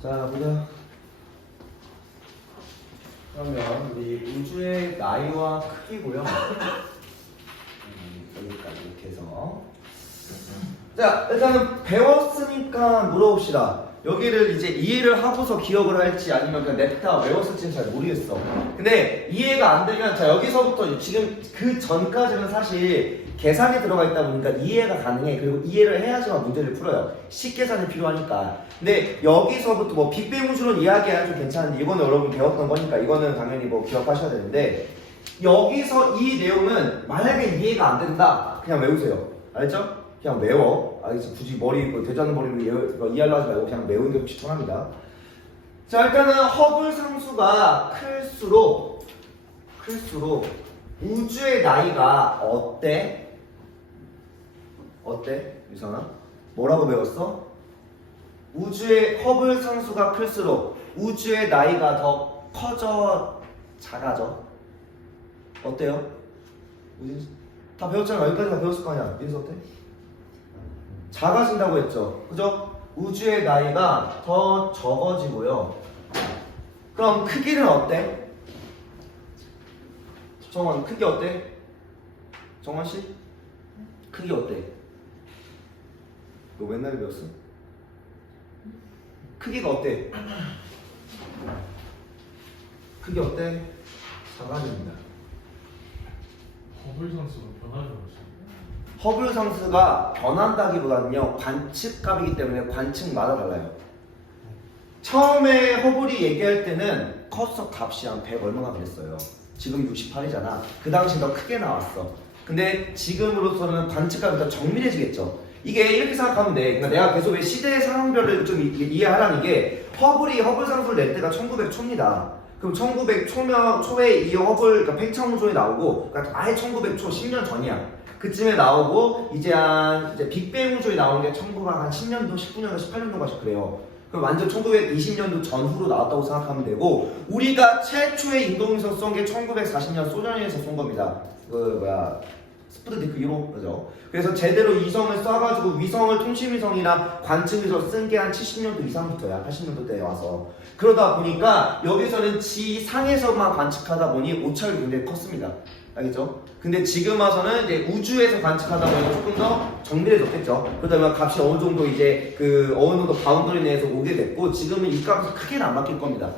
자, 보자. 그러면 우리 우주의 나이와 크기고요. 여기까지 이렇게 해서. 자, 일단은 배웠으니까 물어봅시다. 여기를 이제 이해를 하고서 기억을 할지 아니면 그냥 냅다 외웠을지는 잘 모르겠어. 근데 이해가 안 되면 자 여기서부터 지금 그 전까지는 사실 계산이 들어가 있다 보니까 이해가 가능해. 그리고 이해를 해야지만 문제를 풀어요. 식계산이 필요하니까. 근데 여기서부터 뭐 빅뱅 우주론 이야기하면 좀 괜찮은데 이거는 여러분 배웠던 거니까 이거는 당연히 뭐 기억하셔야 되는데 여기서 이 내용은 만약에 이해가 안 된다 그냥 외우세요. 알죠? 그냥 외워. 알겠어. 굳이 머리 대자는 머리로 이해하려 하지 말고 그냥 외우는 게 추천합니다. 자, 일단은 허블 상수가 클수록 우주의 나이가 어때? 유선아? 뭐라고 배웠어? 우주의 허블 상수가 클수록 우주의 나이가 더 커져 작아져? 어때요? 다 배웠잖아. 여기까지 다 배웠을 거 아니야. 민수 어때? 작아진다고 했죠. 그죠? 우주의 나이가 더 적어지고요. 그럼 크기는 어때? 정원 크기 어때? 정원씨? 크기 어때? 너 맨날 배웠어? 크기가 어때? 크기 어때? 작아집니다. 허블 상수가 변하는 거지. 허블 상수가 변한다기보다는요 관측값이기 때문에 관측마다 달라요. 처음에 허블이 얘기할 때는 커서 값이 한 100 얼마나 그랬어요. 지금 68이잖아. 그 당시 더 크게 나왔어. 근데 지금으로서는 관측값이 더 정밀해지겠죠. 이게 이렇게 생각하면 돼. 그러니까 내가 계속 왜 시대 상황별을 좀 이해하라는 게 허블 상수를 낼 때가 1900초입니다. 그럼 1900초에 이 허블 그러니까 팽창우주에 나오고 그러니까 아예 1900초 10년 전이야. 그쯤에 나오고 이제 빅뱅 우주에 나온 게 1910년도, 19년도, 18년도가 그래요. 그럼 완전 1920년도 전후로 나왔다고 생각하면 되고 우리가 최초의 인공위성 쏜 게 1940년 소련에서 쏜 겁니다. 스푸트니크 1호 그죠? 그래서 제대로 이성을 쏴가지고 위성을 통신위성이나 관측위성 쓴 게 한 70년도 이상부터야. 80년도대에 와서 그러다 보니까 여기서는 지상에서만 관측하다 보니 오차율이 굉장히 컸습니다. 알겠죠? 근데 지금 와서는 이제 우주에서 관측하다 보니까 조금 더 정밀해졌겠죠. 그러다 보면 값이 어느 정도 이제 어느 정도 바운더리 내에서 오게 됐고 지금은 이 값이 크게는 안 바뀔 겁니다.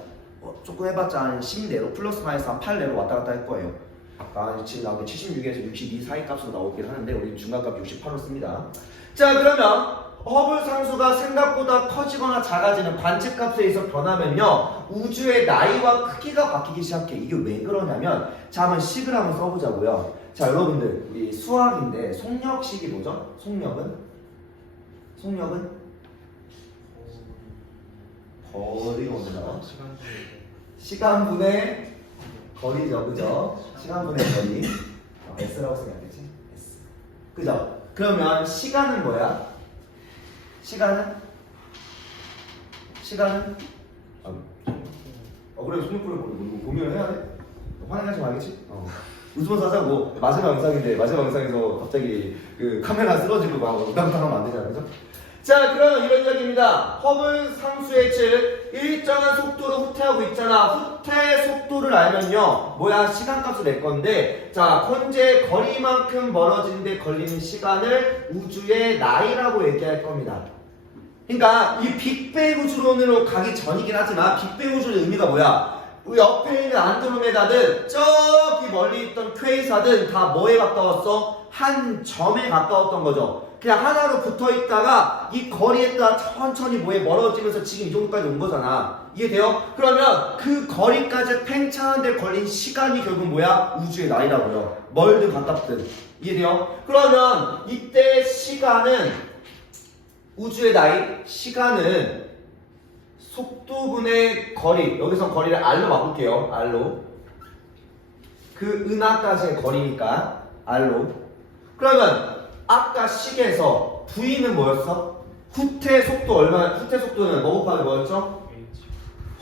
조금 해봤자 한 10내로 플러스 마이너스 한 8내로 왔다 갔다 할 거예요. 지금 나오게 76에서 62 사이 값으로 나오긴 하는데 우리 중간값 68로 씁니다. 자, 그러면 허블 상수가 생각보다 커지거나 작아지는 관측값에 의해서 변하면요 우주의 나이와 크기가 바뀌기 시작해. 이게 왜 그러냐면 자, 한번 식을 한번 써보자고요. 자, 여러분들 우리 수학인데 속력식이 뭐죠? 속력은 거리가 옵니다. 시간분의 거리죠, 그죠? 시간분의 거리. S라고 생각하겠지? S. 그죠? 그러면 시간은 뭐야? 시간은? 그래, 손님풀을 공유를 해야 돼? 화내지 말겠지? 웃으면서 하자고. 마지막 영상인데, 마지막 영상에서 갑자기 카메라 쓰러지고 막 우당탕하면 안 되잖아, 그죠? 자, 그러면 이런 이야기입니다. 허블 상수의 즉 일정한 속도로 후퇴하고 있잖아. 후퇴 속도를 알면요 뭐야? 시간값을 낼 건데 자, 현재 거리만큼 멀어지는데 걸리는 시간을 우주의 나이라고 얘기할 겁니다. 그러니까 이 빅뱅 우주론으로 가기 전이긴 하지만 빅뱅 우주의 의미가 뭐야? 옆에 있는 안드로메다든 저기 멀리 있던 퀘이사든 다 뭐에 가까웠어? 한 점에 가까웠던 거죠. 그냥 하나로 붙어있다가 이 거리에 따라 천천히 뭐에 멀어지면서 지금 이 정도까지 온 거잖아. 이해돼요? 그러면 그 거리까지 팽창하는데 걸린 시간이 결국 뭐야? 우주의 나이라고요. 멀든 가깝든. 이해돼요? 그러면 이때 시간은 우주의 나이, 시간은 속도분의 거리, 여기서 거리를 R로 바꿀게요. R로. 그 은하까지의 거리니까 R로. 그러면 아까 식에서 V는 뭐였어? 후퇴 속도는 뭐 곱하기 뭐였죠?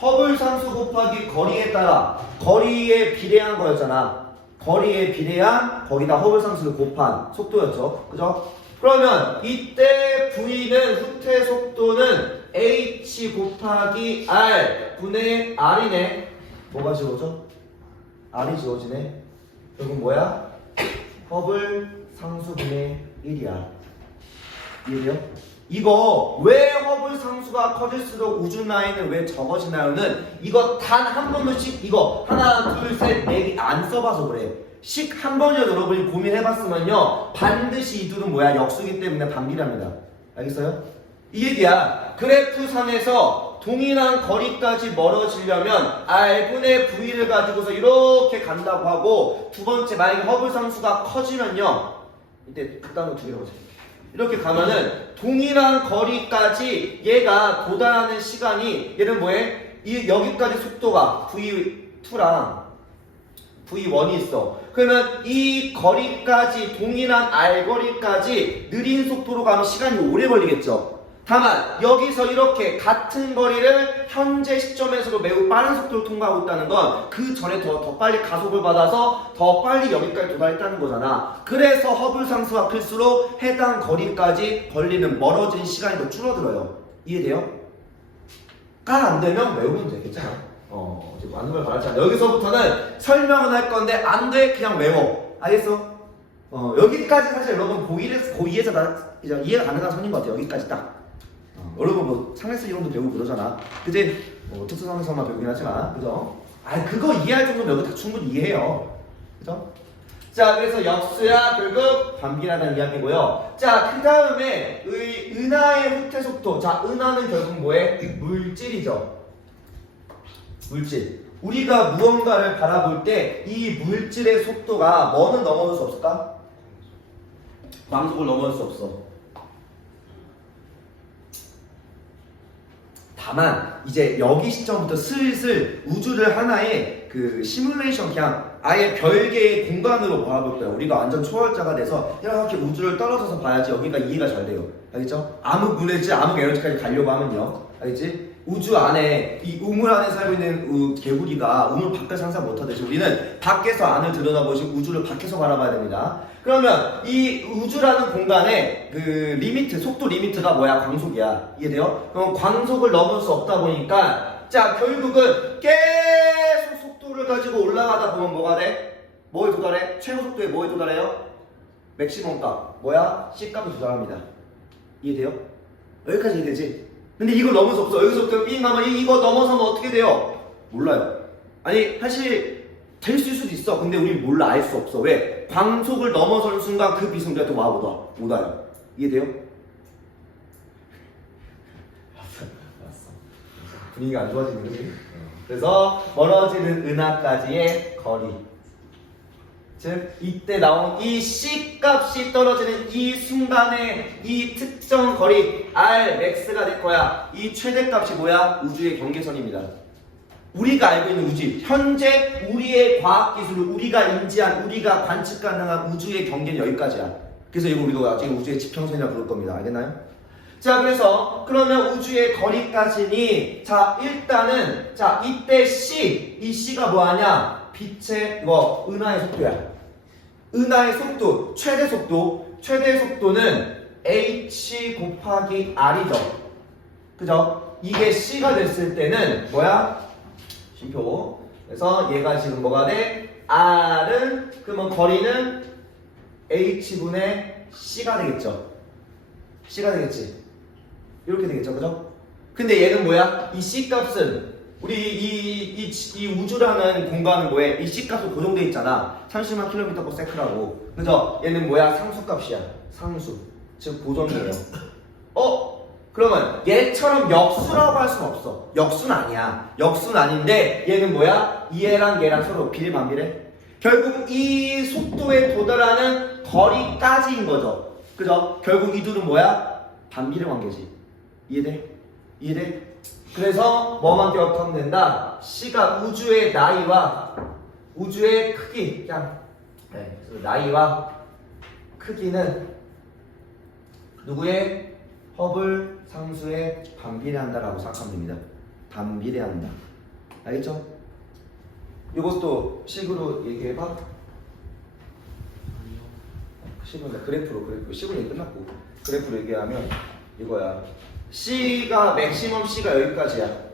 허블 상수 곱하기 거리에 따라 거리에 비례한 거였잖아. 거리에 비례한 거기다 허블 상수를 곱한 속도였죠. 그죠? 그러면 이때 V는 후퇴 속도는 h 곱하기 r 분의 r이네. 뭐가 지워져? r이 지워지네. 결국 뭐야? 허블 상수분의 1이야. 이해돼요? 이거 왜 허블 상수가 커질수록 우주 라인은 왜 적어지나요는 이거 단 한 번씩 이거 하나 둘셋넷 안 써봐서 그래. 식 한 번이라도 여러분이 고민해봤으면요 반드시 이 둘은 뭐야? 역수기 때문에 반비례합니다. 알겠어요? 이 얘기야. 그래프상에서 동일한 거리까지 멀어지려면 r분의 v를 가지고서 이렇게 간다고 하고 두 번째 만약에 허블 상수가 커지면요 이때 극단으로 두 개로 보자. 이렇게 가면은 동일한 거리까지 얘가 도달하는 시간이 얘는 뭐해? 이 여기까지 속도가 v2랑 v1이 있어. 그러면 이 거리까지 동일한 r 거리까지 느린 속도로 가면 시간이 오래 걸리겠죠. 다만 여기서 이렇게 같은 거리를 현재 시점에서도 매우 빠른 속도로 통과하고 있다는 건 그 전에 더 빨리 가속을 받아서 더 빨리 여기까지 도달했다는 거잖아. 그래서 허블 상수가 클수록 해당 거리까지 걸리는 멀어진 시간이 더 줄어들어요. 이해돼요? 깔 안 되면 외우면 되겠잖아. 지금 많은 걸 말하잖아. 여기서부터는 설명은 할 건데 안 돼 그냥 외워. 알겠어? 여기까지 사실 여러분 고2에서 이제 이해가 가능한 선인 것 같아요. 여기까지 딱. 여러분 뭐 상해수 이론도 배우고 그러잖아. 그지? 특수상해서만 배우긴 하지만 그죠? 그거 이해할 정도면 여기 다 충분히 이해해요. 그죠? 자 그래서 역수야 결국 반비례하다는 이야기고요. 자 그 다음에 은하의 후퇴 속도. 자 은하는 결국 뭐해? 물질이죠. 물질. 우리가 무언가를 바라볼 때 이 물질의 속도가 뭐는 넘어설 수 없을까? 광속을 넘어설 수 없어. 다만 이제 여기 시점부터 슬슬 우주를 하나의 그 시뮬레이션 그냥 아예 별개의 공간으로 바라볼 거야. 우리가 완전 초월자가 돼서 이렇게 우주를 떨어져서 봐야지 여기가 이해가 잘 돼요. 알겠죠? 암흑 물질지 암흑 에너지까지 가려고 하면요. 알겠지? 우주 안에 이 우물 안에 살고 있는 개구리가 우물 밖에서 항상 못하듯이 우리는 밖에서 안을 들여다보시고 우주를 밖에서 바라봐야 됩니다. 그러면 이 우주라는 공간의 그 리미트, 속도 리미트가 뭐야? 광속이야. 이해돼요? 그럼 광속을 넘을 수 없다 보니까 자 결국은 계속 속도를 가지고 올라가다 보면 뭐가 돼? 뭐에 도달해? 최고 속도에 뭐에 도달해요? 맥시멈 값. 뭐야? C 값에 도달합니다. 이해돼요? 여기까지 이해되지? 근데 이걸 넘을 수 없어. 여기서부터 삥 가면 이거 넘어서면 어떻게 돼요? 몰라요. 아니 사실 될 수도 있어. 근데 우리 몰라. 알 수 없어. 왜? 광속을 넘어서는 순간 그 빛은 우리가 또 못 와요. 이해돼요? 알았어. 분위기가 안 좋아지는 거지? 그래서 멀어지는 은하까지의 거리. 즉 이때 나온 이 C 값이 떨어지는 이 순간에 이 특정 거리 R max가 될 거야. 이 최대값이 뭐야? 우주의 경계선입니다. 우리가 알고 있는 우주, 현재 우리의 과학기술을 우리가 인지한, 우리가 관측 가능한 우주의 경계는 여기까지야. 그래서 이거 우리가 나중에 우주의 지평선이라고 부를 겁니다. 알겠나요? 자 그래서 그러면 우주의 거리까지니 자 일단은 자 이때 C, 이 C가 뭐하냐? 빛의 은하의 속도야. 은하의 속도, 최대 속도는 h 곱하기 r이죠. 그죠? 이게 C가 됐을 때는 뭐야? C표. 그래서 얘가 지금 뭐가 돼? R은 그러면 거리는 H분의 C가 되겠죠. C가 되겠지. 이렇게 되겠죠. 그죠? 근데 얘는 뭐야? 이 C 값은 우리 이 우주라는 공간은 뭐해? 이 C 값은 고정돼 있잖아. 30만 km/s라고. 그죠? 얘는 뭐야? 상수값이야. 상수. 즉 고정이에요. 그러면 얘처럼 역수라고 할 수는 없어. 역수는 아니야. 역수는 아닌데 얘는 뭐야? 얘랑 얘랑 서로 비례반비례. 결국 이 속도에 도달하는 거리까지인 거죠. 그죠? 결국 이 둘은 뭐야? 반비례 관계지. 이해돼? 이해돼? 그래서 뭐만 기억하면 된다? C가 우주의 나이와 우주의 크기. 그냥 그래서 나이와 크기는 누구의? 허블 상수에 반비례한다라고 생각하면 됩니다. 반비례한다. 알겠죠? 이것도 식으로 얘기해봐. 식으로 그래프로 식으로 얘기 끝났고 그래프로 얘기하면 이거야. C가 맥시멈 C가 여기까지야.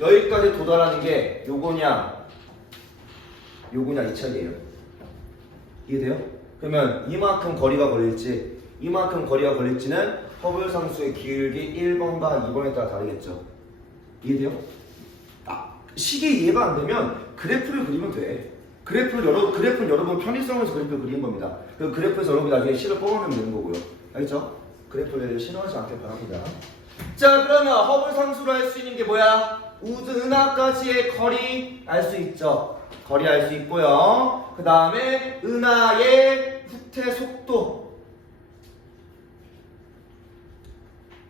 여기까지 도달하는 게 요거냐 이 차이예요. 이해돼요? 그러면 이만큼 거리가 걸릴지 이만큼 거리가 걸릴지는 허블 상수의 길기 1번과 2번에 따라 다르겠죠. 이해돼요? 식이 이해가 안 되면 그래프를 그리면 돼. 그래프는 여러분 편의성에서 그래프를 그리는 겁니다. 그 그래프에서 여러분이 나중에 식을 뽑아내면 되는 거고요. 알겠죠? 그래프를 싫어하지 않길 바랍니다. 자, 그러면 허블 상수로 할 수 있는 게 뭐야? 은하까지의 거리 알 수 있죠. 거리 알 수 있고요. 그 다음에 은하의 후퇴 속도,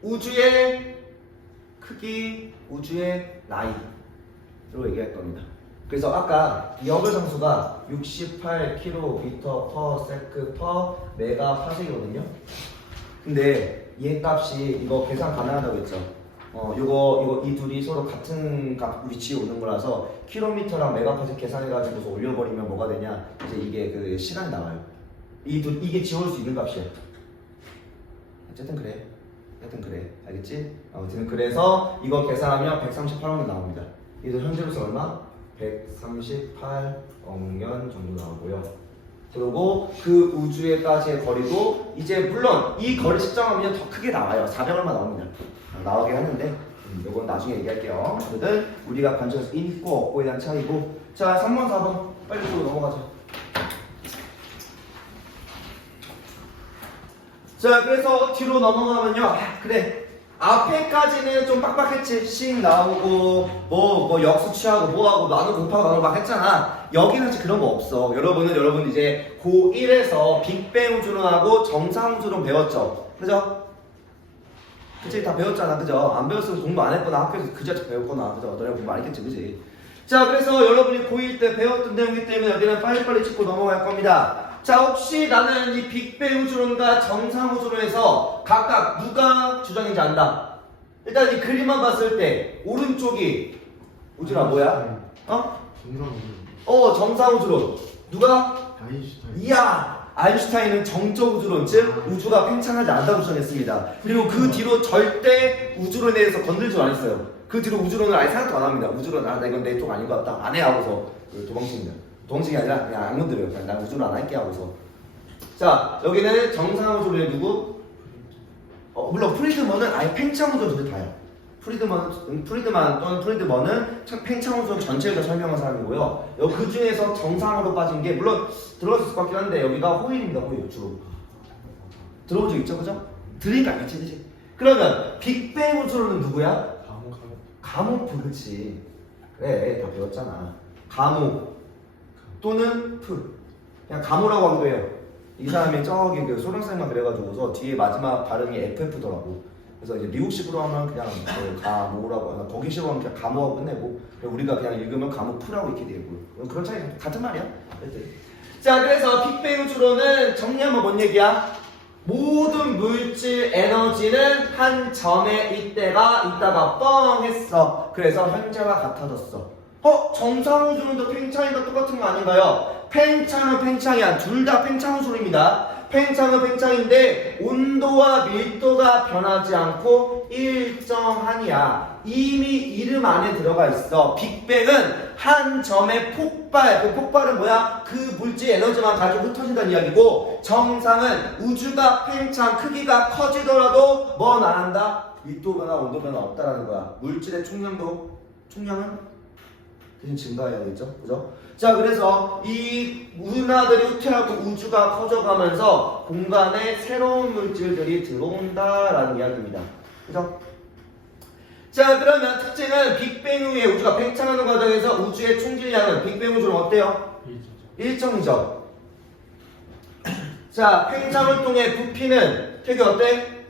우주의 크기, 우주의 나이로 얘기할 겁니다. 그래서 아까 이 허블 상수가 68km/s/메가파섹이거든요. 근데 얘 값이 이거 계산 가능하다고 했죠. 이거 이 둘이 서로 같은 위치에 오는 거라서 킬로미터랑 메가파섹 계산해가지고서 올려버리면 뭐가 되냐? 이제 이게 그 시간이 나와요. 이게 지울 수 있는 값이야. 어쨌든 그래. 알겠지? 아무튼 그래서 이거 계산하면 138억 년 나옵니다. 이도 현재로서 얼마? 138억 년 정도 나오고요. 그리고 그 우주에까지의 거리도 이제 물론 이 거리 측정하면 더 크게 나와요. 400 얼마 나옵니다. 나오게 하는데 이건 나중에 얘기할게요. 어쨌든 우리가 관점에서 있고 없고에 대한 차이고. 자, 3번 4번 빨리 또 넘어가자. 자, 그래서 뒤로 넘어가면요. 그래, 앞에까지는 좀 빡빡했지. 씩 나오고 뭐 역수 취하고 뭐하고 나누고 곱하고 나누고 막 했잖아. 여기는 이제 그런 거 없어. 여러분 이제 고1에서 빅뱅 우주론하고 정상 우주론 배웠죠. 그죠? 그치? 다 배웠잖아. 그죠? 안 배웠으면 공부 안 했거나 학교에서 그 자체 배웠거나. 그죠? 너네 공부 안 했겠지. 그지? 자, 그래서 여러분이 고1 때 배웠던 내용이기 때문에 여기는 빨리빨리 짚고 넘어갈 겁니다. 자, 혹시 나는 이 빅뱅 우주론과 정상 우주론에서 각각 누가 주장인지 안다. 일단 이 그림만 봤을 때 오른쪽이 우주라 뭐야? 정상 우주론. 누가? 아인슈타인. 이야! 아인슈타인은 정적 우주론, 즉 우주가 팽창하지 않다고 주장했습니다. 그리고 그 뒤로 절대 우주론에 대해서 건들지 않았어요. 그 뒤로 우주론을 아예 생각도 안 합니다. 우주론, 나 이건 내 쪽 아닌 것 같다. 안 해 하고서 도망칩니다. 도망치기 아니라 그냥 안 건드려요. 그냥 난 우주론 안 할게 하고서. 자, 여기는 정상 우주론의 누구? 물론 프리드먼은 아예 팽창 우주론 다요. 프리드먼 또는 프리드먼은 팽창 우주론 전체를 다 설명한 사람이고요. 그 중에서 정상으로 빠진 게 물론 들어갈 수 있을 것 같긴 한데 여기가 호일입니다. 호일 주로. 들어본 적 있죠, 그죠? 들으니까 알겠지, 그지? 그러면 빅뱅 우주론은 누구야? 가모프, 그치? 그래, 다 배웠잖아. 가모 또는 프. 그냥 가모라고 하기도 해요. 이 사람이 저기 그 소련사님만 그래가지고서 뒤에 마지막 발음이 FF더라고. 그래서 이제 미국식으로 하면 그냥 가모라고, 거기식으로 하면 그냥 가모하고 끝내고, 우리가 그냥 읽으면 가모프라고 이렇게 되고. 그런 차이 같은 말이야. 자, 그래서 빅뱅 우주론은 정리하면 뭔 얘기야? 모든 물질 에너지는 한 점에 있다가 뻥 했어. 그래서 현재와 같아졌어. 정상 우주론도 팽창이가 똑같은 거 아닌가요? 팽창은 팽창이야. 둘 다 팽창 우주론입니다. 팽창은 팽창인데 온도와 밀도가 변하지 않고 일정한이야. 이미 이름 안에 들어가 있어. 빅뱅은 한 점의 폭발. 그 폭발은 뭐야? 그 물질 에너지만 가지고 흩어진다는 이야기고, 정상은 우주가 팽창, 크기가 커지더라도 뭐 안 한다? 밀도 변화, 온도 변화 없다라는 거야. 물질의 총량은 대신 증가해야겠죠? 그죠? 자, 그래서 이 은하들이 후퇴하고 우주가 커져가면서 공간에 새로운 물질들이 들어온다라는 이야기입니다. 그죠? 자, 그러면 특징은 빅뱅 후에 우주가 팽창하는 과정에서 우주의 총질량은 빅뱅 우주는 어때요? 일정이죠. 자, 팽창을 통해 부피는 되게 어때?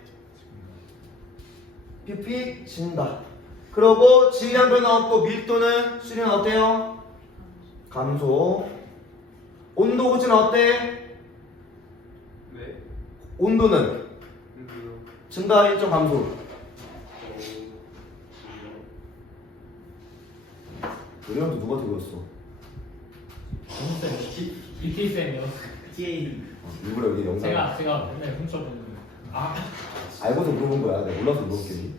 부피 진다. 그리고 질량 변화 없고 밀도는 수량 어때요? 감소. 온도 고지는 어때? 네. 온도는 증가 일정 감소. 우리한테 누가 들었어? BT 쌤이요. TA. 일부러 여기 영상. 제가 맨날 훔쳐보는. 알고서 물어본 거야. 내가 몰라서 물어봤겠니?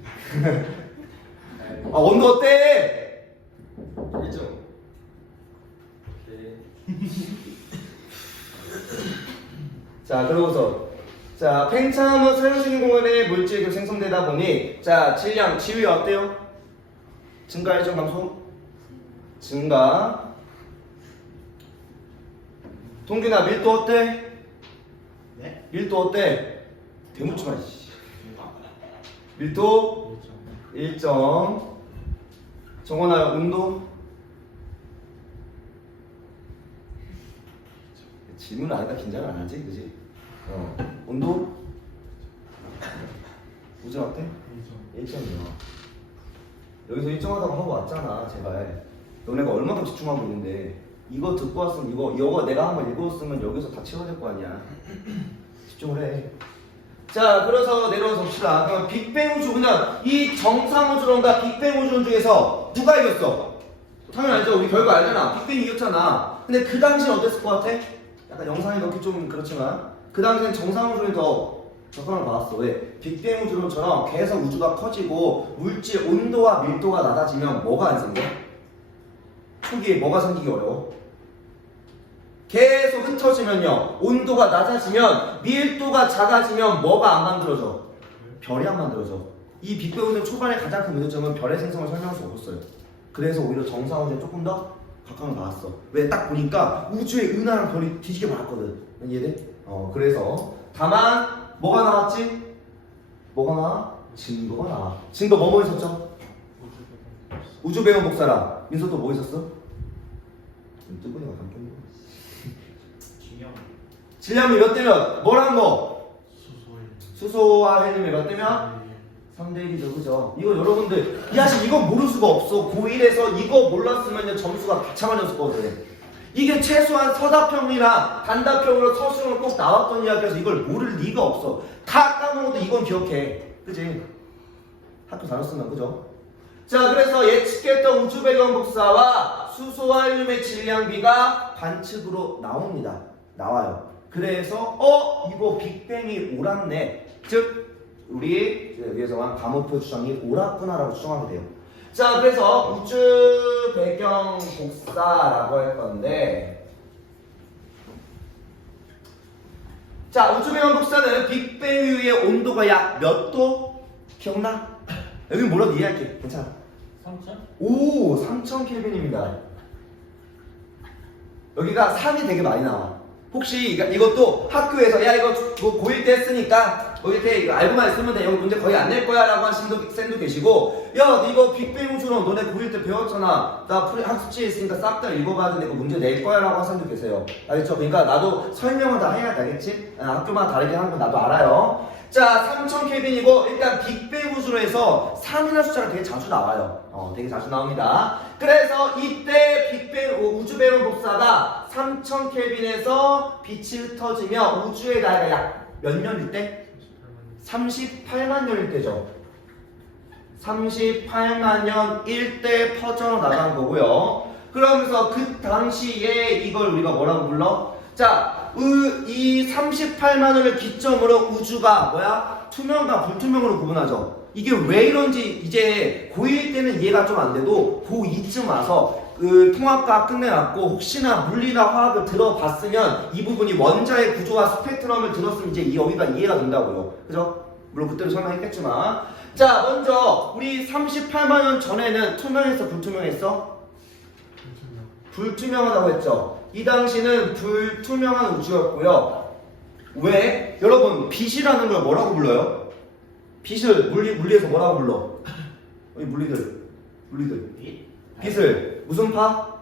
아 온도 어때? 1점. 오케이. 자 그러고서 자 팽창하면 사용식 공간에 물질이 생성되다 보니 자 질량 지위 어때요? 증가 일정 감소? 증가. 동균아 밀도 어때? 네? 밀도 어때? 대묻지마 씨. 밀도 일정. 정원아 온도? 질문 안 하니까 긴장을 안 하지, 그지? 온도? 우정 어때? 1점이요. 여기서 일정하다고 하고 왔잖아, 제발. 너네가 얼마큼 집중하고 있는데 이거 듣고 왔으면 이거 내가 한번 읽었으면 여기서 다 채워질 거 아니야. 집중을 해. 자, 그래서 내려와서 봅시다. 그럼 빅뱅 우주 그냥 이 정상 우주론과 빅뱅 우주론 중에서 누가 이겼어? 당연히 알죠. 우리 결과 알잖아. 빅뱅이 이겼잖아. 근데 그 당시엔 어땠을 것 같아? 약간 영상이 넣기 좀 그렇지만 그 당시엔 정상 우주론이 더 적성을 받았어. 왜? 빅뱅 우주론처럼 계속 우주가 커지고 물질 온도와 밀도가 낮아지면 뭐가 안 생겨? 초기에 뭐가 생기기 어려워? 계속 흩어지면요 온도가 낮아지면 밀도가 작아지면 뭐가 안 만들어져? 별이 안 만들어져. 이 빅뱅 우주론 초반에 가장 큰 문제점은 별의 생성을 설명할 수 없었어요. 그래서 오히려 정상 우주에 조금 더 각광을 받았어. 왜? 딱 보니까 우주에 은하랑 별이 뒤지게 많았거든. 이해돼? 그래서 다만 뭐가 나왔지? 뭐가 나와? 증거가 나와. 증거 뭐 있었죠? 우주 배경 복사라. 민서 또 뭐 있었어? 뜨거니가 감겼네. 질량이 몇 대면 뭐라는 거? 수소와 헬륨이 몇 대면? 3대 1이죠, 그죠? 이거 여러분들 사실 이건 모를 수가 없어. 고1에서 이거 몰랐으면 점수가 비참해졌을 거거든. 이게 최소한 서답형이나 단답형으로 서술형으로 꼭 나왔던 이야기여서 이걸 모를 리가 없어. 다 까먹어도 이건 기억해, 그지? 학교 다녔으면, 그죠? 자, 그래서 예측했던 우주 배경 복사와 수소와 헬륨의 질량비가 반측으로 나옵니다. 나와요. 그래서 이거 빅뱅이 옳았네. 즉 우리 위에서만 가모표 추정이 옳았구나라고 추정하게 돼요. 자, 그래서 우주 배경 복사라고 할 건데, 자, 우주 배경 복사는 빅뱅 이후의 온도가 약 몇 도? 기억나? 여기 뭐라도 이해할게. 괜찮아. 3천? 오, 3000 켈빈입니다. 여기가 3이 되게 많이 나와. 혹시 이것도 학교에서 야 이거 고1 때 했으니까 고1 때 이거 알고만 있으면 돼. 여기 문제 거의 안 낼 거야 라고 하시는 쌤도 계시고, 야 이거 빅뱅 우주론 너네 고1 때 배웠잖아. 나 학습지에 있으니까 싹 다 읽어봐야 되는데 이거 문제 낼 거야 라고 하는 쌤도 계세요. 알겠죠? 그러니까 나도 설명을 다 해야 돼. 알겠지? 학교마다 다르게 하는 건 나도 알아요. 자, 3000 켈빈이고 일단 빅뱅 우주론에서 3이라는 숫자가 되게 자주 나와요. 되게 자주 나옵니다. 그래서 이때 빅뱅 우주 배경 복사가 3000 켈빈에서 빛이 흩어지며 우주의 나이가 약 몇 년일 때? 38만 년일 때죠. 38만 년일 때 퍼져나간 거고요. 그러면서 그 당시에 이걸 우리가 뭐라고 불러? 자, 이 38만 년을 기점으로 우주가 뭐야? 투명과 불투명으로 구분하죠. 이게 왜 이런지 이제 고1 때는 이해가 좀 안 돼도 고2쯤 와서 그 통합과학 끝내놨고 혹시나 물리나 화학을 들어봤으면 이 부분이 원자의 구조와 스펙트럼을 들었으면 이제 여기가 이해가 된다고요. 그죠? 물론 그때도 설명했겠지만, 자 먼저 우리 38만 년 전에는 투명했어 불투명했어? 불투명하다고 했죠. 이 당시는 불투명한 우주였고요. 왜? 여러분 빛이라는 걸 뭐라고 불러요? 빛을 물리에서 뭐라고 불러? 우리 물리들 빛을 무슨 파?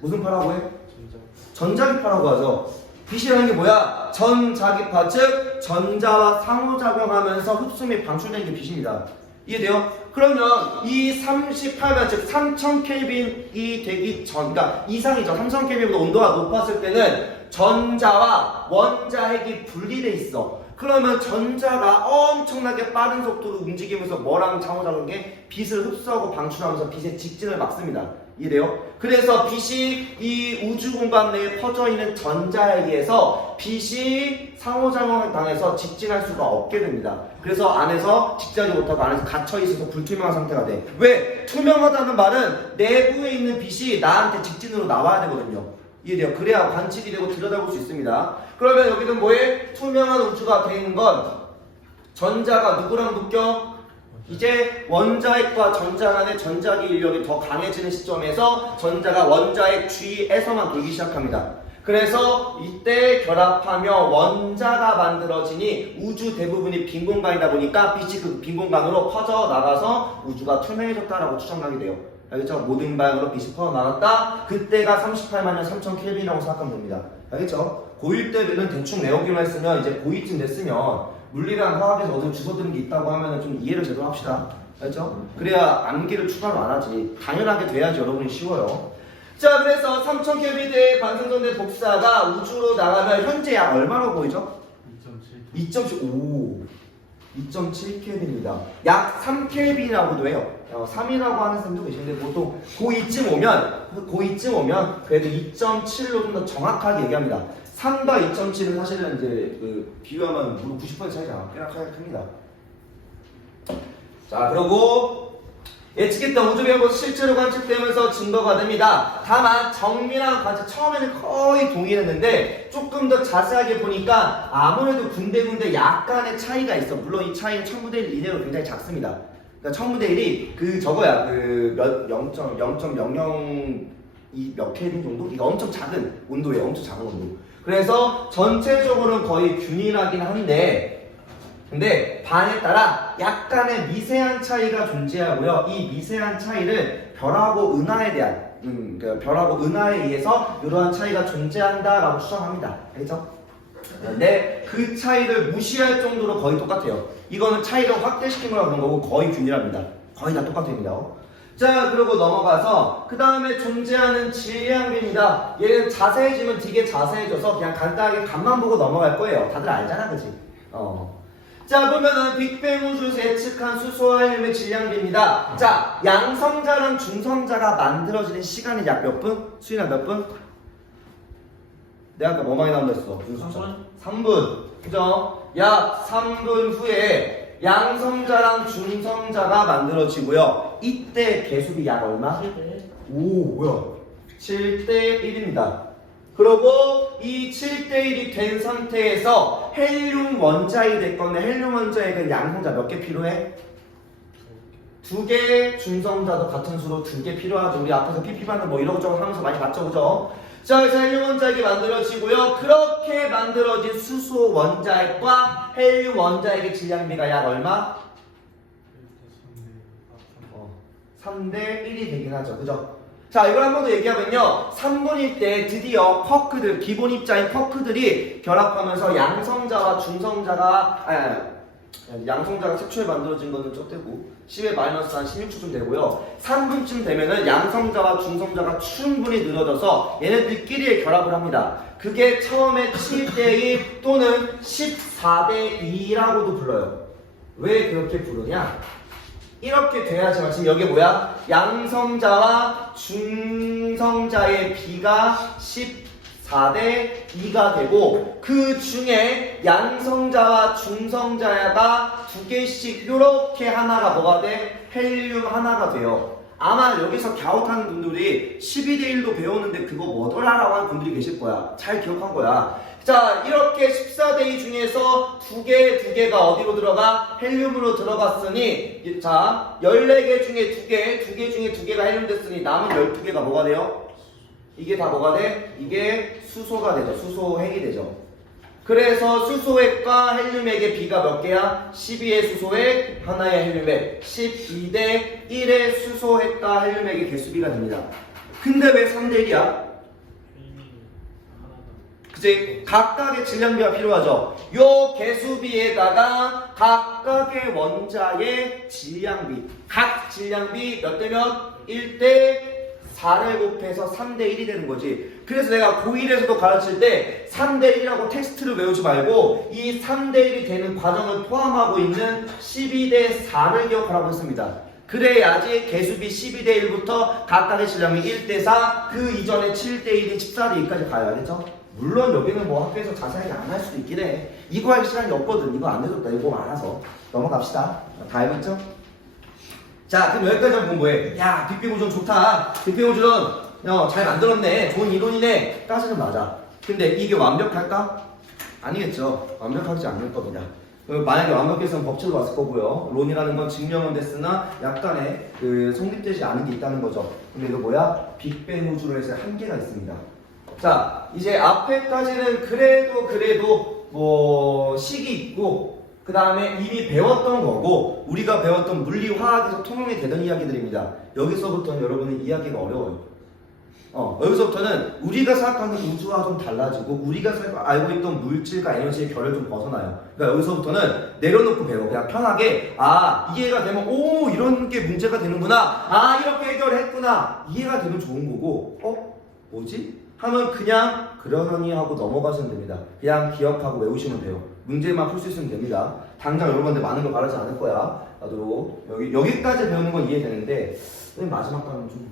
무슨 파라고 해? 전자기파라고 하죠. 빛이라는 게 뭐야? 전자기파, 즉 전자와 상호작용하면서 흡수 및 방출되는 게 빛입니다. 이해돼요? 그러면 이 38만 즉 3000 켈빈이 되기 전, 그러니까 이상이죠. 3000 켈빈보다 온도가 높았을 때는 전자와 원자 핵이 분리돼 있어. 그러면 전자가 엄청나게 빠른 속도로 움직이면서 뭐랑 상호작용해? 빛을 흡수하고 방출하면서 빛의 직진을 막습니다. 이해돼요? 그래서 빛이 이 우주 공간 내에 퍼져 있는 전자에 의해서 빛이 상호작용을 당해서 직진할 수가 없게 됩니다. 그래서 안에서 직진하지 못하고 안에서 갇혀 있어서 불투명한 상태가 돼. 왜? 투명하다는 말은 내부에 있는 빛이 나한테 직진으로 나와야 되거든요. 이해돼요? 그래야 관측이 되고 들여다볼 수 있습니다. 그러면 여기는 뭐에? 투명한 우주가 되어 있는 건 전자가 누구랑 묶여? 이제 원자핵과 전자 간의 전자기 인력이 더 강해지는 시점에서 전자가 원자핵 주위에서만 돌기 시작합니다. 그래서 이때 결합하며 원자가 만들어지니 우주 대부분이 빈 공간이다 보니까 빛이 그 빈 공간으로 퍼져 나가서 우주가 투명해졌다라고 추정하게 돼요. 알겠죠? 모든 방향으로 빛이 퍼져 나갔다. 그때가 38만 년 3천 켈빈이라고 생각하면 됩니다. 알겠죠? 고1 때는 대충 외우기만 했으면 이제 고2쯤 됐으면 물리랑 화학에서 어디 주워드는 게 있다고 하면 좀 이해를 제대로 합시다. 알죠? 그래야 암기를 추가로 안 하지. 당연하게 돼야지 여러분이 쉬워요. 자, 그래서 3000켈빈의 반성전대 복사가 우주로 나가면 현재 약 얼마로 보이죠? 2.7. 오, 2.7켈빈입니다. 약 3켈빈이라고도 해요. 3이라고 하는 사람도 계시는데 보통 고2쯤 오면 그래도 2.7로 좀 더 정확하게 얘기합니다. 3과 2.7은 사실은 이제 비교하면 무려 90% 차이잖아. 꽤나 큽니다. 자, 그리고 예측했던 우주병은 실제로 관측되면서 증거가 됩니다. 다만 정밀한 관측 처음에는 거의 동일했는데 조금 더 자세하게 보니까 아무래도 군데군데 약간의 차이가 있어. 물론 이 차이는 1000분의 1 이내로 굉장히 작습니다. 그러니까 1000분의 1이 저거야. 0.00이 몇 켈빈 정도? 이거 엄청 작은 온도예요. 엄청 작은 온도. 그래서 전체적으로는 거의 균일하긴 한데 근데 반에 따라 약간의 미세한 차이가 존재하고요. 이 미세한 차이를 별하고 은하에 대한 그러니까 별하고 은하에 의해서 이러한 차이가 존재한다라고 추정합니다. 알겠죠? 근데 그 차이를 무시할 정도로 거의 똑같아요. 이거는 차이를 확대시킨 거라 그런 거고 거의 균일합니다. 거의 다 똑같습니다. 자, 그리고 넘어가서 그 다음에 존재하는 질량비입니다. 얘는 자세해지면 되게 자세해져서 그냥 간단하게 값만 보고 넘어갈 거예요. 다들 알잖아, 그치? 자, 보면은 빅뱅 우주에서 예측한 수소와 헬륨의 질량비입니다. 자, 양성자랑 중성자가 만들어지는 시간이 약 몇 분? 수인아 몇 분? 내가 아까 뭐 많이 나온다 했어? 3분. 그죠? 약 3분 후에 양성자랑 중성자가 만들어지고요. 이때 개수비 약 얼마? 7대. 오, 뭐야? 7대 1입니다. 그리고 이 7대1이 된 상태에서 헬륨 원자액이 됐건데 헬륨 원자액은 양성자 몇 개 필요해? 2개, 중성자도 같은 수로 2개 필요하죠. 우리 앞에서 PP반은 뭐 이러저러 하면서 많이 봤죠, 그죠? 자, 그래서 헬륨 원자액이 만들어지고요. 그렇게 만들어진 수소 원자액과 헬륨 원자액의 질량비가 약 얼마? 3대 1이 되긴 하죠, 그죠? 자, 이걸 한 번 더 얘기하면요. 3분일 때 드디어 쿼크들, 기본 입자인 쿼크들이 결합하면서 양성자와 중성자가, 양성자가 최초에 만들어진 거는 쩍되고 10의 마이너스 한 16초쯤 되고요. 3분쯤 되면은 양성자와 중성자가 충분히 늘어져서 얘네들끼리 결합을 합니다. 그게 처음에 7대2 또는 14대2라고도 불러요. 왜 그렇게 부르냐? 이렇게 돼야지만 지금 여기 뭐야? 양성자와 중성자의 비가 14대 2가 되고 그 중에 양성자와 중성자가 2개씩 이렇게 하나가 뭐가 돼? 헬륨 하나가 돼요. 아마 여기서 갸웃하는 분들이 12대 1도 배웠는데 그거 뭐더라라고 하는 분들이 계실 거야. 잘 기억한 거야. 자, 이렇게 14대 2 중에서 두 개가 어디로 들어가? 헬륨으로 들어갔으니, 자, 14개 중에 2개 중에 2개가 헬륨 됐으니 남은 12개가 뭐가 돼요? 이게 다 뭐가 돼? 이게 수소가 되죠. 수소핵이 되죠. 그래서 수소핵과 헬륨핵의 비가 몇 개야? 12의 수소핵, 하나의 헬륨핵. 12대 1의 수소핵과 헬륨핵의 개수비가 됩니다. 근데 왜 3대 1이야? 그치? 각각의 질량비가 필요하죠. 요 개수비에다가 각각의 원자의 질량비. 각 질량비 몇 대 몇? 1대 4를 곱해서 3대 1이 되는 거지. 그래서 내가 고1에서도 가르칠 때 3대 1이라고 텍스트를 외우지 말고 이 3대 1이 되는 과정을 포함하고 있는 12대 4를 기억하라고 했습니다. 그래야지 개수비 12대 1부터 각각의 질량이 1대 4, 그 이전에 7대 1이 14대 2까지 가야 겠죠? 물론 여기는 뭐 학교에서 자세하게 안 할 수도 있긴 해. 이거 할 시간이 없거든. 이거 안 해줬다. 이거 많아서. 넘어갑시다. 다 알겠죠? 자, 그럼 여기까지 하면 뭐해? 야, 빅뱅우전 좋다. 빅뱅우전 잘 만들었네. 좋은 이론이네. 까지는 맞아. 근데 이게 완벽할까? 아니겠죠. 완벽하지 않을 겁니다. 만약에 완벽했으면 법칙으로 왔을 거고요. 론이라는 건 증명은 됐으나 약간의 성립되지 않은 게 있다는 거죠. 근데 이거 뭐야? 빅뱅 우주론에서 한계가 있습니다. 자, 이제 앞에까지는 그래도 뭐 식이 있고 그 다음에 이미 배웠던 거고 우리가 배웠던 물리, 화학에서 통용이 되던 이야기들입니다. 여기서부터는 여러분은 이야기가 어려워요. 여기서부터는 우리가 생각하는 우주와 좀 달라지고 우리가 알고 있던 물질과 에너지의 결을 좀 벗어나요. 그러니까 여기서부터는 내려놓고 배워. 그냥 편하게 이해가 되면 오 이런 게 문제가 되는구나. 이렇게 해결했구나. 이해가 되면 좋은 거고 뭐지? 하면 그냥 그러려니 하고 넘어가시면 됩니다. 그냥 기억하고 외우시면 돼요. 문제만 풀 수 있으면 됩니다. 당장 여러분들 많은 걸 바라지 않을 거야. 나도 여기까지 배우는 건 이해되는데 맨 마지막 단은 좀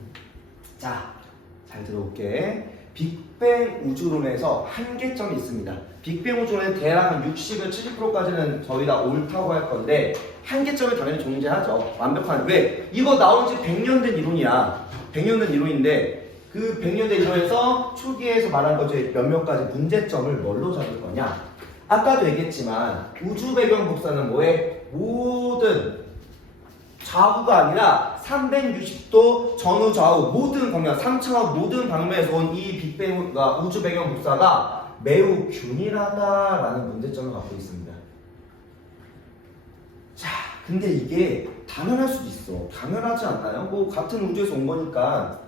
잘 들어볼게. 빅뱅 우주론에서 한계점이 있습니다. 빅뱅 우주론의 대략 60에서 70%까지는 저희 다 옳다고 할 건데 한계점을 당연히 존재하죠. 완벽한 왜? 이거 나온 지 100년 된 이론이야. 100년 된 이론인데 그 100년 된 이론에서 초기에서 말한 것의 몇몇 가지 문제점을 뭘로 잡을 거냐? 아까도 얘기했지만 우주 배경 복사는 뭐에? 모든 좌우가 아니라 360도 전후 좌우 모든 방면 3차원 모든 방면에서 온 이 빅뱅 우주 배경 복사가 매우 균일하다라는 문제점을 갖고 있습니다. 자, 근데 이게 당연할 수도 있어. 당연하지 않나요? 뭐 같은 우주에서 온 거니까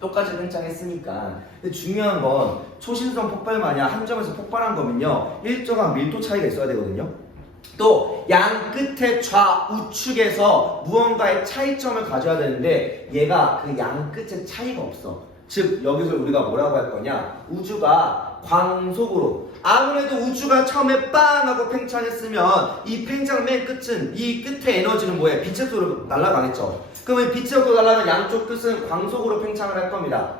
똑같이 팽창했으니까. 근데 중요한 건 초신성 폭발 마냥 한 점에서 폭발한 거면요 일정한 밀도 차이가 있어야 되거든요. 또 양 끝의 좌우측에서 무언가의 차이점을 가져야 되는데 얘가 그 양 끝의 차이가 없어. 즉 여기서 우리가 뭐라고 할 거냐, 우주가 광속으로, 아무래도 우주가 처음에 빵 하고 팽창했으면 이 팽창 맨 끝은, 이 끝의 에너지는 뭐예요? 빛의 속도로 날아가겠죠. 그러면 빛의 속도로 날아가면 양쪽 끝은 광속으로 팽창을 할 겁니다.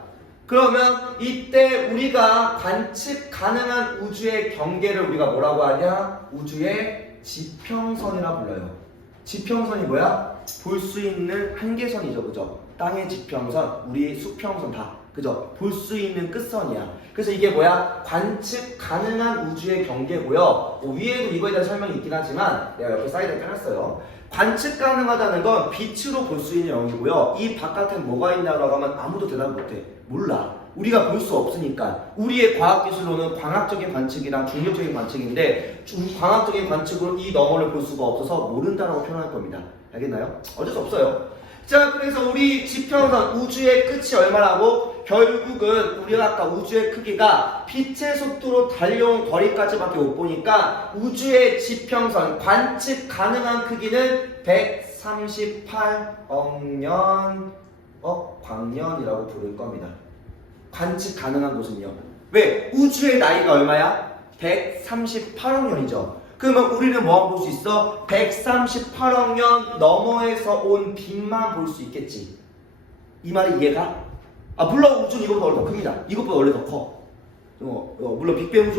그러면 이때 우리가 관측 가능한 우주의 경계를 우리가 뭐라고 하냐? 우주의 지평선이라 불러요. 지평선이 뭐야? 볼 수 있는 한계선이죠, 그죠? 땅의 지평선, 우리 수평선 다, 그죠? 볼 수 있는 끝선이야. 그래서 이게 뭐야? 관측 가능한 우주의 경계고요. 위에도 이거에 대한 설명이 있긴 하지만 내가 옆에 사이드에 빼놨어요. 관측 가능하다는 건 빛으로 볼 수 있는 영역이고요. 이 바깥에 뭐가 있냐고 하면 아무도 대답 못해. 몰라. 우리가 볼 수 없으니까. 우리의 과학기술로는 광학적인 관측이랑 중력적인 관측인데 광학적인 관측으로 이 너머를 볼 수가 없어서 모른다라고 표현할 겁니다. 알겠나요? 어쩔 수 없어요. 자, 그래서 우리 지평선 우주의 끝이 얼마라고? 결국은 우리가 아까 우주의 크기가 빛의 속도로 달려온 거리까지밖에 못 보니까 우주의 지평선 관측 가능한 크기는 138억 년 광년이라고 부를 겁니다. 관측 가능한 곳은요. 왜? 우주의 나이가 얼마야? 138억 년이죠. 그러면 우리는 뭐만 볼 수 있어? 138억 년 너머에서 온 빛만 볼 수 있겠지. 이 말이 이해가? 물론 우주는 이것보다 원래 더 큽니다. 이것보다 원래 더 커. 물론 빅뱅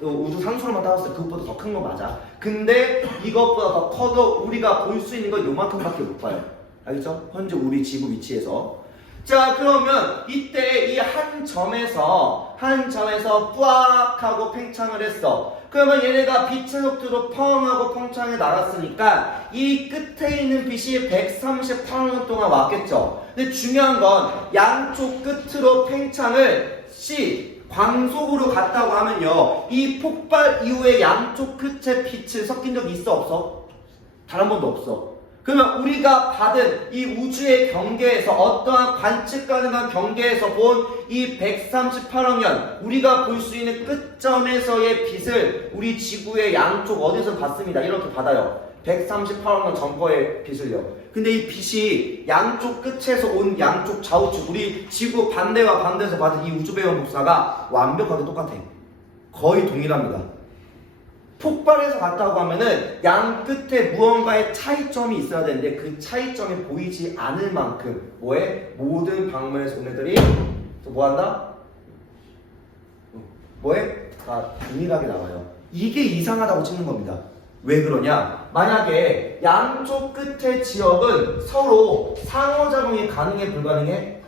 우주 상수로만 따졌을 때 그것보다 더 큰 거 맞아. 근데 이것보다 더 커도 우리가 볼 수 있는 건 요만큼밖에 못 봐요. 알겠죠? 현재 우리 지구 위치에서. 자, 그러면 이때 이 한 점에서 뿌악 하고 팽창을 했어. 그러면 얘네가 빛의 속도로 펑 하고 팽창해 나갔으니까 이 끝에 있는 빛이 138억 년 동안 왔겠죠. 근데 중요한 건 양쪽 끝으로 팽창을 광속으로 갔다고 하면요, 이 폭발 이후에 양쪽 끝에 빛을 섞인 적이 있어 없어? 단 한 번도 없어. 그러면 우리가 받은 이 우주의 경계에서 어떠한 관측 가능한 경계에서 본 이 138억 년 우리가 볼 수 있는 끝점에서의 빛을 우리 지구의 양쪽 어디서 받습니다. 이렇게 받아요. 138원은 점퍼의 빛을요. 근데 이 빛이 양쪽 끝에서 온 양쪽 좌우측, 우리 지구 반대와 반대에서 받은 이 우주배경 복사가 완벽하게 똑같아. 거의 동일합니다. 폭발해서 갔다고 하면은 양 끝에 무언가의 차이점이 있어야 되는데 그 차이점이 보이지 않을 만큼 뭐해? 모든 방면에서 온 애들이 또 뭐한다? 뭐해? 다 동일하게 나와요. 이게 이상하다고 찍는 겁니다. 왜 그러냐? 만약에 양쪽 끝의 지역은 서로 상호작용이 가능해? 불가능해?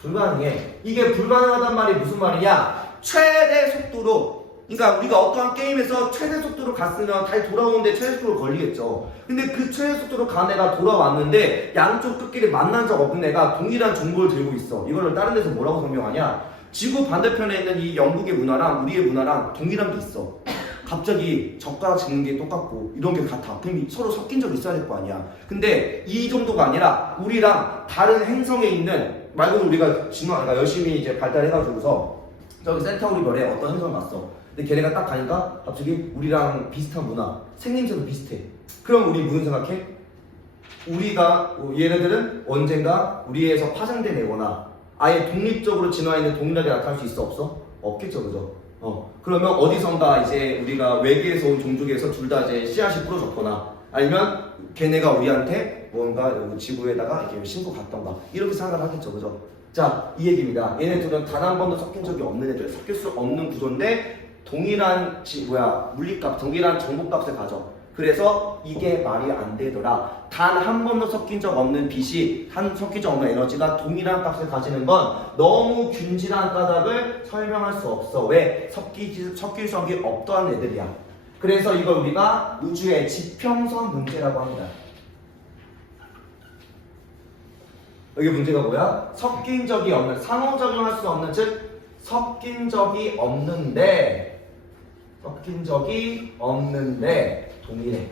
불가능해. 이게 불가능하단 말이 무슨 말이냐? 최대 속도로, 그러니까 우리가 어떠한 게임에서 최대 속도로 갔으면 다시 돌아오는데 최대 속도로 걸리겠죠. 근데 그 최대 속도로 간 애가 돌아왔는데 양쪽 끝끼리 만난 적 없는 애가 동일한 정보를 들고 있어. 이거를 다른 데서 뭐라고 설명하냐? 지구 반대편에 있는 이 영국의 문화랑 우리의 문화랑 동일한 게 있어. 갑자기 젓가락 짚는 게 똑같고 이런 게 같아. 그럼 서로 섞인 적이 있어야 될 거 아니야. 근데 이 정도가 아니라 우리랑 다른 행성에 있는, 말 그대로 우리가 진화가 열심히 이제 발달해가지고서 저기 센타우리 별에 어떤 행성을 갔어. 근데 걔네가 딱 가니까 갑자기 우리랑 비슷한 문화, 생김새도 비슷해. 그럼 우리 무슨 생각해? 우리가, 얘네들은 언젠가 우리에서 파생된 애거나 아예 독립적으로 진화했는 동일하게 나타날 수 있어? 없어? 없겠죠, 그죠? 그러면 어디선가 이제 우리가 외계에서 온 종족에서 둘 다 이제 씨앗이 부러졌거나 아니면 걔네가 우리한테 뭔가 지구에다가 이렇게 신고 갔던가 이렇게 생각을 하겠죠, 그죠? 자, 이 얘기입니다. 얘네들은 단 한 번도 섞인 적이 없는 애들, 섞일 수 없는 구조인데 동일한 물리값, 동일한 정보값을 가져. 그래서 이게 말이 안 되더라. 단 한 번도 섞인 적 없는 빛이, 섞인 적 없는 에너지가 동일한 값을 가지는 건 너무 균질한 까닭을 설명할 수 없어. 왜? 섞일 적이 없던 애들이야. 그래서 이걸 우리가 우주의 지평선 문제라고 합니다. 여기 문제가 뭐야? 섞인 적이 없는, 상호작용할 수 없는, 즉 섞인 적이 없는데 동일해.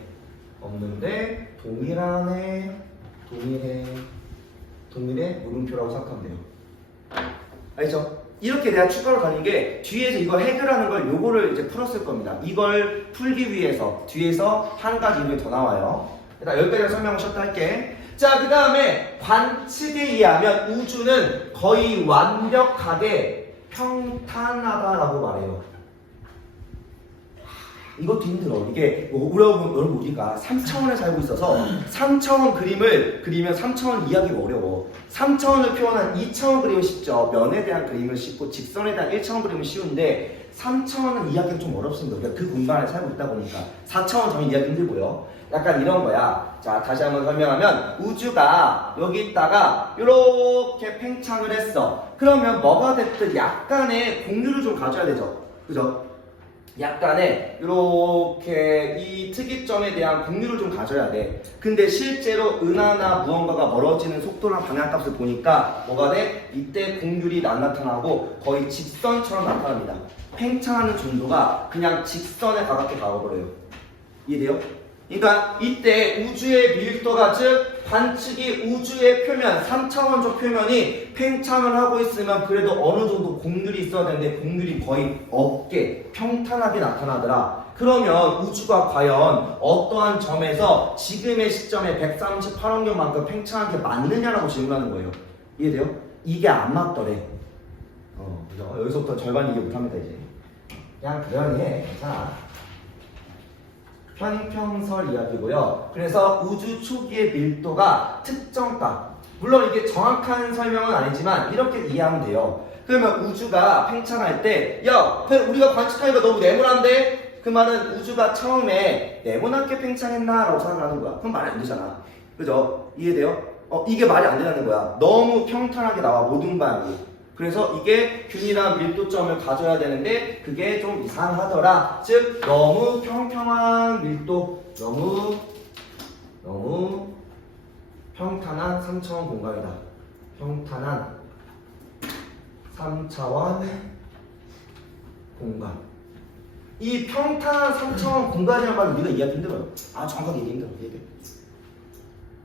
없는데 동일해 물음표라고 생각하면 돼요. 알죠? 이렇게 내가 추가로 가는 게 뒤에서 이거 해결하는 걸 요거를 이제 풀었을 겁니다. 이걸 풀기 위해서 뒤에서 한 가지 이유가 더 나와요. 일단 여기까지 설명을 쉬었다 할게. 자, 그 다음에 관측에 의하면 우주는 거의 완벽하게 평탄하다라고 말해요. 이것도 힘들어. 이게 여러분 우리가 3차원에 살고 있어서 3차원 그림을 그리면 3차원 이야기가 어려워. 3차원을 표현한 2차원 그림은 쉽죠. 면에 대한 그림은 쉽고 직선에 대한 1차원 그림은 쉬운데 3차원은 이야기가 좀 어렵습니다. 우리가 그 공간에 살고 있다 보니까 4차원 저는 이야기 힘들고요. 약간 이런 거야. 자, 다시 한번 설명하면 우주가 여기 있다가 이렇게 팽창을 했어. 그러면 뭐가 됐든 약간의 공유를 좀 가져야 되죠. 그죠? 약간의 이렇게 이 특이점에 대한 공유를 좀 가져야 돼. 근데 실제로 은하나 무언가가 멀어지는 속도랑 방향값을 보니까 뭐가 돼? 이때 공률이 안 나타나고 거의 직선처럼 나타납니다. 팽창하는 정도가 그냥 직선에 가깝게 가버려요. 이해돼요? 그러니까 이때 우주의 밀도가, 즉 관측이 우주의 표면, 3차원적 표면이 팽창을 하고 있으면 그래도 어느 정도 공률이 있어야 되는데 공률이 거의 없게 평탄하게 나타나더라. 그러면 우주가 과연 어떠한 점에서 지금의 시점에 138억년만큼 팽창하게 맞느냐라고 질문하는 거예요. 이해돼요? 이게 안 맞더래. 그죠? 여기서부터 절반 이해 못합니다 이제. 그냥 그러니 해. 괜찮아. 편평설 이야기고요. 그래서 우주 초기의 밀도가 특정 값. 물론 이게 정확한 설명은 아니지만 이렇게 이해하면 돼요. 그러면 우주가 팽창할 때, 야, 우리가 관측하니까 너무 네모난데? 그 말은 우주가 처음에 네모나게 팽창했나? 라고 생각하는 거야. 그럼 말이 안 되잖아. 그죠? 이해돼요? 이게 말이 안 된다는 거야. 너무 평탄하게 나와, 모든 방향이. 그래서 이게 균일한 밀도점을 가져야 되는데 그게 좀 이상하더라. 즉 너무 평평한 밀도, 너무 평탄한 3차원 공간이다. 평탄한 3차원 공간. 이 평탄한 3차원 공간이라는 말을 우리가 이해하기 힘들어요. 정확하게 얘기 힘들어.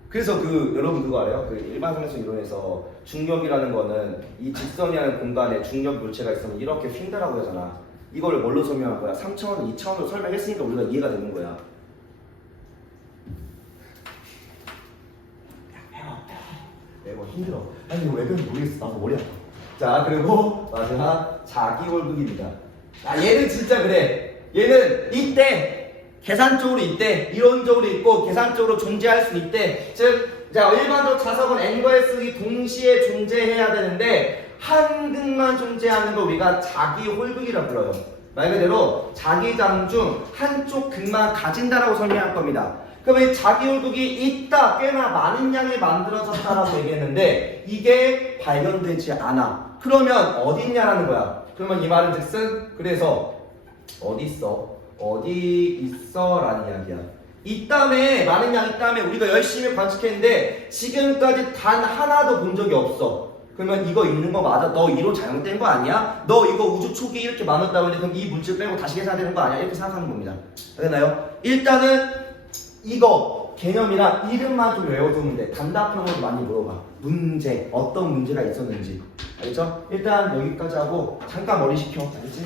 그래서 여러분 그거 알아요? 일반상수 이론에서 중력이라는 거는 이 직선이라는 공간에 중력 물체가 있으면 이렇게 휜다라고 하잖아. 이걸 뭘로 설명한 거야? 3차원, 2차원으로 설명했으니까 우리가 이해가 되는 거야. 힘들어. 아니 이거 왜 그런지 모르겠어. 나도 머리 아파. 자 그리고 마지막 자기월극입니다. 아 얘는 진짜 그래. 얘는 이때 계산적으로 있대. 이론적으로 있고 계산적으로 존재할 수 있대. 즉 자 일반적으로 자석은 n과 s이 동시에 존재해야 되는데 한 극만 존재하는 걸 우리가 자기홀극이라 불러요. 말 그대로 자기장 중 한쪽 극만 가진다라고 설명할 겁니다. 그러면 자기홀극이 있다, 꽤나 많은 양이 만들어졌다라고 얘기했는데 이게 발견되지 않아. 그러면 어디 있냐라는 거야. 그러면 이 말은 즉슨 그래서 어디 있어? 어디 있어? 라는 이야기야. 있다며, 많은 양 있다며 우리가 열심히 관측했는데 지금까지 단 하나도 본 적이 없어. 그러면 이거 있는 거 맞아? 너 이론 잘못된 거 아니야? 너 이거 우주 초기에 이렇게 많았다고 했는데 그럼 이 물질 빼고 다시 계산되는 거 아니야? 이렇게 생각하는 겁니다. 알겠나요? 일단은 이거 개념이랑 이름만 좀 외워두면 돼. 단답형으로 많이 물어봐. 문제, 어떤 문제가 있었는지. 알겠죠? 일단 여기까지 하고 잠깐 머리 식혀. 알겠지?